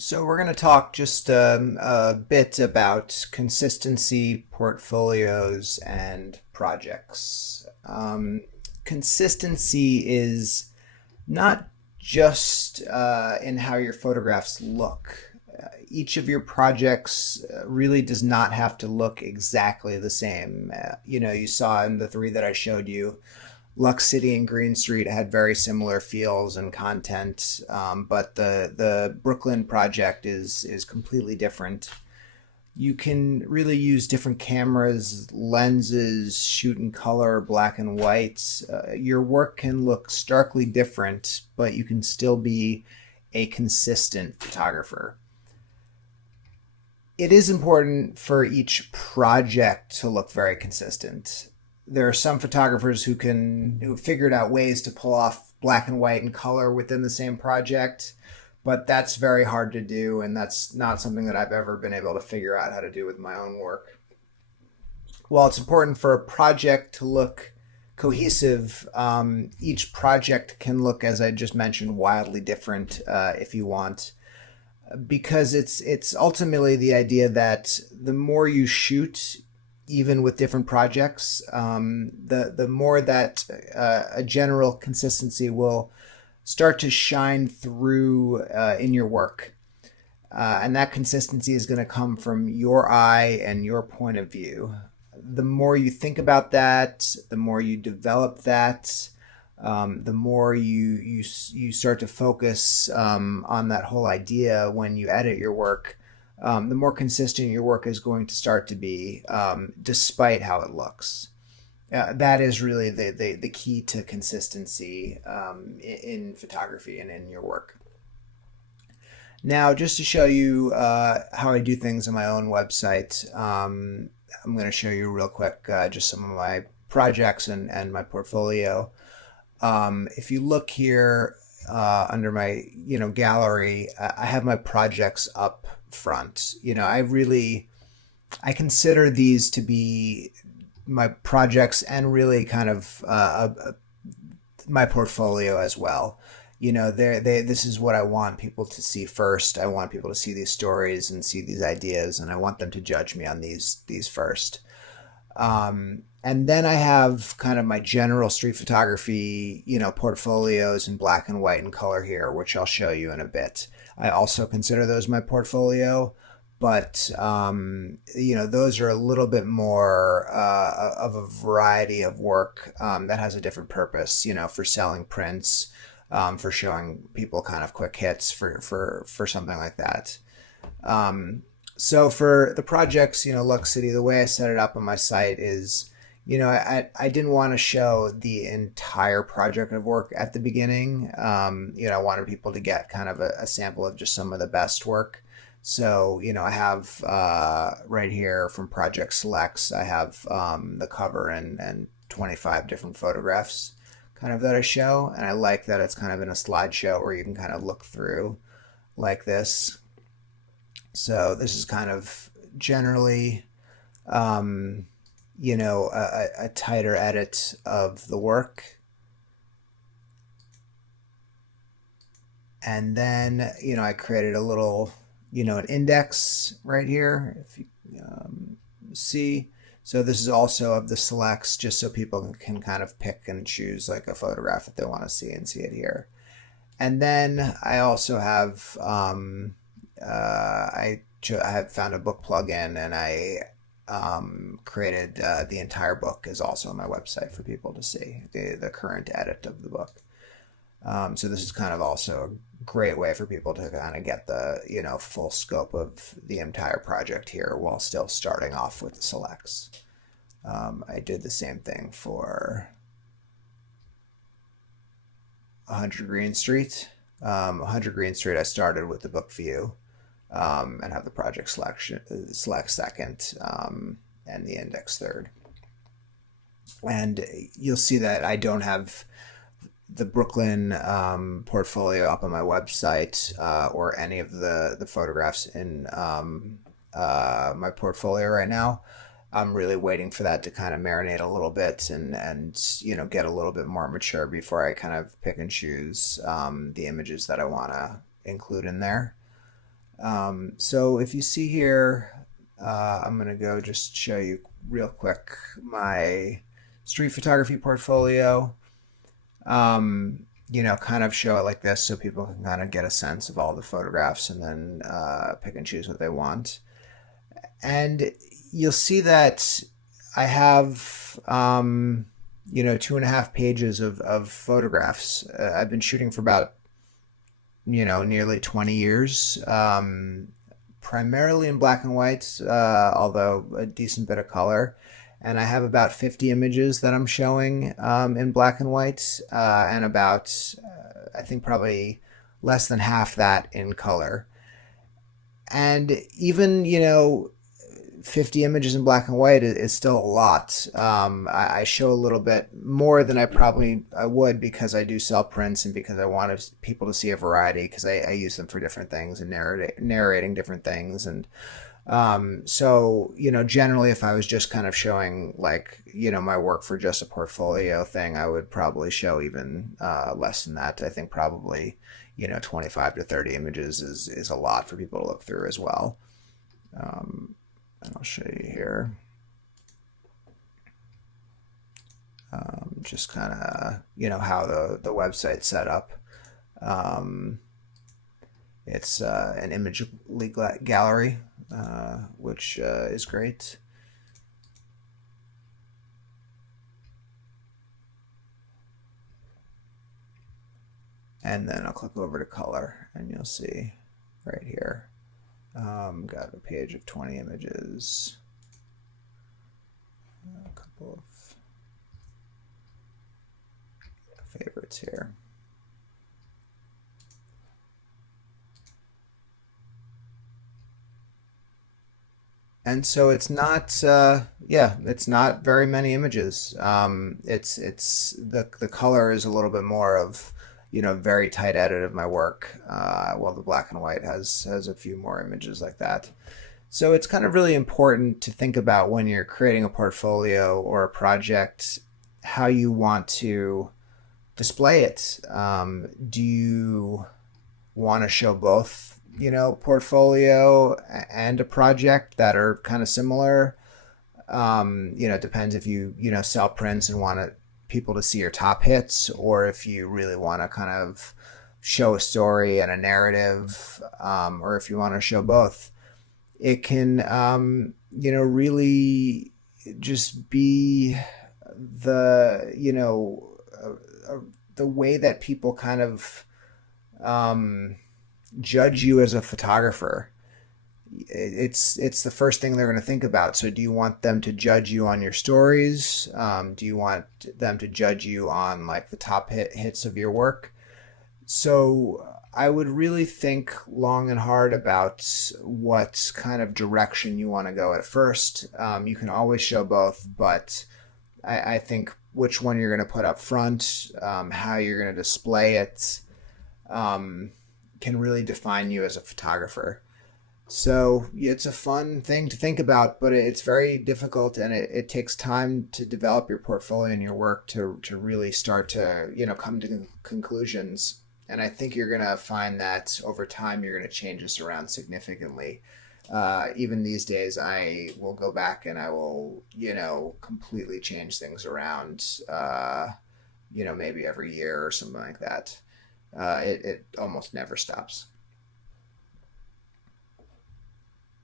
So we're going to talk just a bit about consistency, portfolios, and projects. Consistency is not just in how your photographs look. Each of your projects really does not have to look exactly the same. You saw in the three that I showed you, Lux City and Green Street had very similar feels and content, but the Brooklyn project is completely different. You can really use different cameras, lenses, shoot in color, black and white. Your work can look starkly different, but you can still be a consistent photographer. It is important for each project to look very consistent. There are some photographers who figured out ways to pull off black and white and color within the same project, but that's very hard to do, and that's not something that I've ever been able to figure out how to do with my own work. While it's important for a project to look cohesive, each project can look, as I just mentioned, wildly different if you want, because it's ultimately the idea that the more you shoot, even with different projects, the more that a general consistency will start to shine through in your work. And that consistency is going to come from your eye and your point of view. The more you think about that, the more you develop that, the more you start to focus on that whole idea when you edit your work, the more consistent your work is going to start to be, despite how it looks. That is really the key to consistency in photography and in your work. Now, just to show you how I do things on my own website, I'm going to show you real quick just some of my projects and my portfolio. If you look here under my gallery, I have my projects up front. I consider these to be my projects and really kind of my portfolio as well. This is what I want people to see first. I want people to see these stories and see these ideas, and I want them to judge me on these first. And then I have kind of my general street photography, portfolios in black and white and color here, which I'll show you in a bit. I also consider those my portfolio, but those are a little bit more of a variety of work that has a different purpose, for selling prints, for showing people kind of quick hits for something like that. So for the projects, Lux City, the way I set it up on my site is, I didn't want to show the entire project of work at the beginning. I wanted people to get kind of a sample of just some of the best work. So, I have right here from Project Selects, I have the cover and 25 different photographs kind of that I show. And I like that it's kind of in a slideshow where you can kind of look through like this. So this is kind of generally, a tighter edit of the work. And then, I created a little, an index right here, if you see. So this is also of the selects, just so people can kind of pick and choose like a photograph that they want to see and see it here. And then I also have, I have found a book plugin, and I created the entire book is also on my website for people to see the current edit of the book. So this is kind of also a great way for people to kind of get the full scope of the entire project here while still starting off with the selects. I did the same thing for 100 Green Street. 100 Green Street, I started with the book view and have the project select second and the index third. And you'll see that I don't have the Brooklyn portfolio up on my website or any of the photographs in my portfolio right now. I'm really waiting for that to kind of marinate a little bit and get a little bit more mature before I kind of pick and choose the images that I want to include in there. So if you see here, I'm going to go just show you real quick my street photography portfolio. Kind of show it like this so people can kind of get a sense of all the photographs and then pick and choose what they want. And you'll see that I have, 2.5 pages of photographs. I've been shooting for about, nearly 20 years, primarily in black and white, although a decent bit of color. And I have about 50 images that I'm showing in black and white, and about, I think, probably less than half that in color. And even, 50 images in black and white is still a lot. I show a little bit more than I would because I do sell prints and because I want people to see a variety because I use them for different things and narrating different things. And so, generally, if I was just kind of showing like, my work for just a portfolio thing, I would probably show even less than that. I think probably, 25 to 30 images is a lot for people to look through as well. And I'll show you here. Just kind of, how the website's set up. It's an image gallery, which is great. And then I'll click over to color and you'll see right here. Got a page of 20 images. A couple of favorites here. And so it's not, it's not very many images. It's the color is a little bit more of, very tight edit of my work. While the black and white has a few more images like that. So it's kind of really important to think about when you're creating a portfolio or a project, how you want to display it. Do you want to show both, portfolio and a project that are kind of similar? It depends if you sell prints and want people to see your top hits, or if you really want to kind of show a story and a narrative, or if you want to show both. It can, really just be the, the way that people kind of judge you as a photographer. It's the first thing they're going to think about. So do you want them to judge you on your stories? Do you want them to judge you on like the top hits of your work? So I would really think long and hard about what kind of direction you want to go at first. You can always show both, but I think which one you're going to put up front, how you're going to display it, can really define you as a photographer. So it's a fun thing to think about, but it's very difficult, and it takes time to develop your portfolio and your work to really start to, come to conclusions. And I think you're going to find that over time, you're going to change this around significantly. Even these days, I will go back and I will, completely change things around, maybe every year or something like that. It almost never stops.